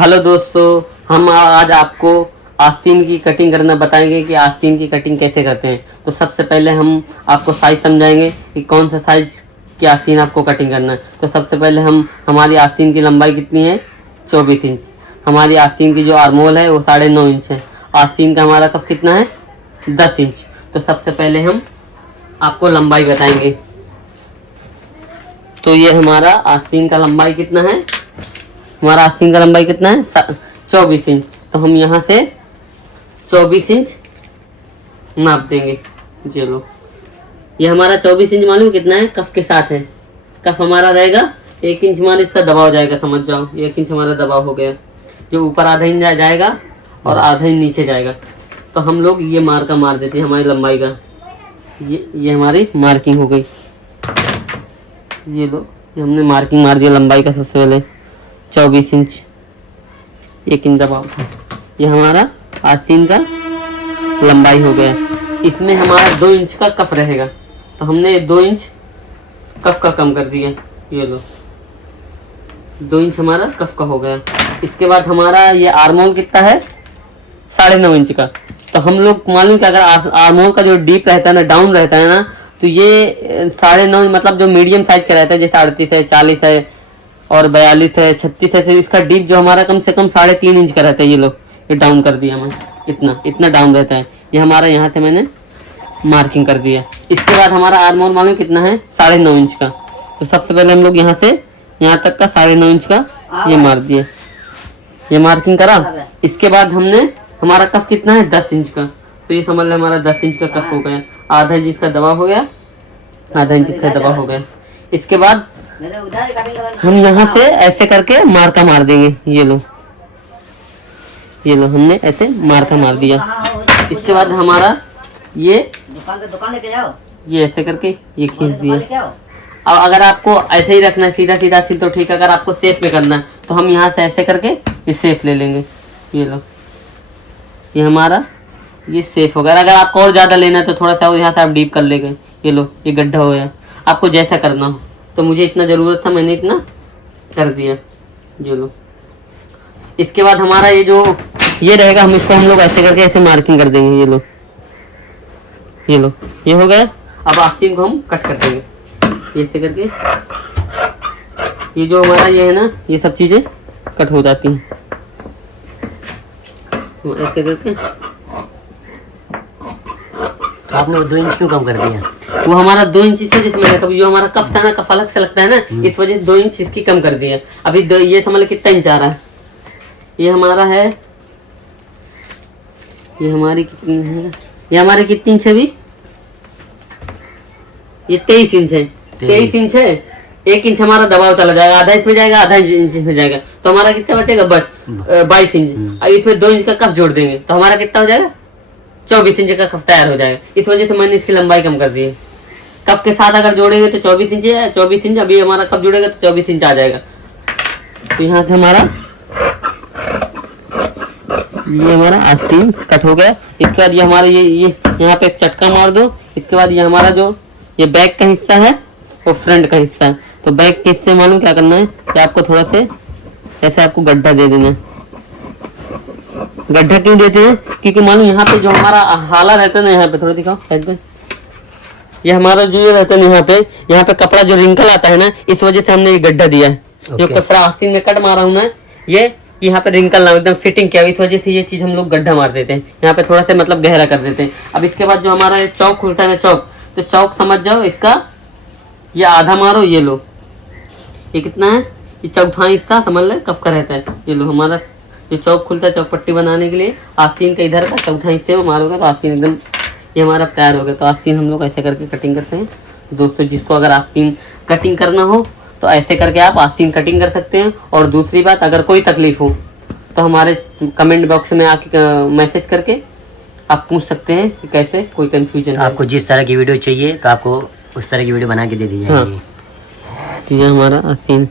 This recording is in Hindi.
हेलो दोस्तों, हम आज आपको आस्तीन की कटिंग करना बताएंगे कि आस्तीन की कटिंग कैसे करते हैं। तो सबसे पहले हम आपको साइज समझाएंगे कि कौन सा साइज की आस्तीन आपको कटिंग करना है। तो सबसे पहले हमारी आस्तीन की लंबाई कितनी है? 24 इंच। हमारी आस्तीन की जो आर्मोल है वो 9.5 इंच है। आस्तीन का हमारा कफ कितना है? 10 इंच। तो सबसे पहले हम आपको लंबाई बताएंगे। तो ये हमारा आस्तीन का लंबाई कितना है? हमारा आस्तीन का लंबाई कितना है? 24 इंच। तो हम यहाँ से 24 इंच नाप देंगे। ये लो, ये हमारा 24 इंच मालूम कितना है? कफ के साथ है। कफ हमारा रहेगा 1 इंच, हमारा इसका दबाव जाएगा, समझ जाओ 1 इंच हमारा दबाव हो गया। जो ऊपर आधा इंच जाएगा और आधा इंच नीचे जाएगा। तो हम लोग ये मार्का मार देते हैं हमारी लंबाई का। ये हमारी मार्किंग हो गई। ये लो, ये हमने मार्किंग मार दिया लंबाई का। सबसे पहले 24 इंच, 1 इंच दबाव था। ये हमारा आस्तीन का लंबाई हो गया। इसमें हमारा 2 इंच का कफ रहेगा। तो हमने 2 इंच कफ का कम कर दिया। ये लो, 2 इंच हमारा कफ का हो गया। इसके बाद हमारा ये आर्मोल कितना है? 9.5 इंच का। तो हम लोग मालूम कि अगर आर्मोल का जो डीप रहता है ना, डाउन रहता है ना, तो ये 9.5 मतलब जो मीडियम साइज का रहता है, जैसे 38 है, 40 है और 42 है, 36 है, तो इसका डीप जो हमारा कम से कम 3.5 इंच का रहता है। ये लो, ये डाउन कर दिया मैं, इतना डाउन रहता है। ये हमारा यहाँ से मैंने मार्किंग कर दिया। इसके बाद हमारा आर्मोल मालूम कितना है? 9.5 इंच का। तो सबसे पहले हम लोग यहाँ से यहाँ तक का 9.5 इंच का ये मार दिए, ये मार्किंग करा। इसके बाद हमने हमारा कफ कितना है? 10 इंच का। तो ये समझ लें हमारा 10 इंच का कफ हो गया। आधा इंच इसका दबाव हो गया, आधा इंच इसका दबाव हो गया। इसके बाद हम यहाँ से ऐसे करके मार्का मार देंगे। ये लो, ये लो, हमने ऐसे मार्का मार दिया। इसके बाद हमारा ये दुकान लेके जाओ, ये ऐसे करके ये खींच दिया। अब अगर आपको ऐसे ही रखना है सीधा सीधा सिल तो ठीक है। अगर आपको शेप में करना है तो हम यहाँ से ऐसे करके ये शेप ले लेंगे। ये लो, ये हमारा ये शेप होगा। अगर आपको और ज़्यादा लेना है तो थोड़ा सा और यहाँ से आप डीप कर लेंगे। ये लो, ये गड्ढा हो गया। आपको जैसा करना हो, तो मुझे इतना ज़रूरत था, मैंने इतना कर दिया। ये लो, इसके बाद हमारा ये जो ये रहेगा, हम इसको हम लोग ऐसे करके ऐसे मार्किंग कर देंगे। ये लो, ये लो, ये हो गया। अब आस्तीन को हम कट कर देंगे ऐसे करके। ये जो हमारा ये है ना, ये सब चीज़ें कट हो जाती हैं ऐसे करके। तो आपने 2 इंच क्यों कम कर दिया? वो हमारा 2 इंच इस वजह से मैंने, कभी जो हमारा कफ था ना, कफ अलग से लगता है ना, इस वजह से 2 इंच इसकी कम कर दिया। अभी ये समझ लो कितना इंच आ रहा है। ये हमारा है, ये हमारी कितनी है? ये हमारे कितनी इंच है अभी? ये 23 इंच है। 23 इंच है। 1 इंच हमारा दबाव चला जाएगा, आधा इंच में जाएगा, आधा इंच में जाएगा। तो हमारा कितना बचेगा? 22 इंच। इसमें 2 इंच का कफ जोड़ देंगे तो हमारा कितना हो जाएगा? 24 इंच का कफ तैयार हो जाएगा। इस वजह से मैंने इसकी लंबाई कम कर दी है। कफ के साथ अगर जोड़ेंगे तो 24 इंच है। 24 इंच अभी हमारा कफ जुड़ेगा तो 24 इंच आ जाएगा। तो यहाँ से हमारा ये हमारा आस्तीन कट हो गया। इसके बाद ये हमारा ये यहाँ पे एक चटका मार दो। इसके बाद ये हमारा जो ये बैक का हिस्सा है और फ्रंट का हिस्सा है। तो बैक के हिस्से मालूम क्या करना है कि आपको थोड़ा से ऐसे आपको गड्ढा दे देना है। गड्ढा क्यों देते हैं? क्योंकि मालूम यहाँ पे जो हमारा हाला रहता है ना, यहाँ पे थोड़ा दिखाओ, ये हमारा जो ये रहता है यहाँ पे कपड़ा जो रिंकल आता है ना, इस वजह से हमने ये गड्ढा दिया है। जो कपड़ा आस्तीन में कट मारा हूँ ना, ये यहाँ पे रिंकल ना एकदम फिटिंग किया, इस वजह से ये चीज हम लोग गड्ढा मार देते हैं। यहाँ पे थोड़ा सा मतलब गहरा कर देते हैं। अब इसके बाद जो हमारा चौक खुलता है ना, चौक, तो चौक समझ जाओ इसका ये आधा मारो। ये लो, ये कितना है? ये चौथाई हिस्सा समझ ले कफ का रहता है। ये लो, हमारा जो चौक खुलता है, चौक पट्टी बनाने के लिए आस्तीन का इधर का चौथा हिस्से में मारोगे तो आस्तीन एकदम ये हमारा तैयार हो गया। तो आस्तीन हम लोग ऐसे करके कटिंग करते हैं। दोस्तों, जिसको अगर आस्तीन कटिंग करना हो तो ऐसे करके आप आस्तीन कटिंग कर सकते हैं। और दूसरी बात, अगर कोई तकलीफ हो तो हमारे कमेंट बॉक्स में आके मैसेज करके आप पूछ सकते हैं कि कैसे कोई कंफ्यूजन है। आपको जिस तरह की वीडियो चाहिए तो आपको उस तरह की वीडियो बना के दे दी जाएगी। हाँ, तो ये हमारा आस्तीन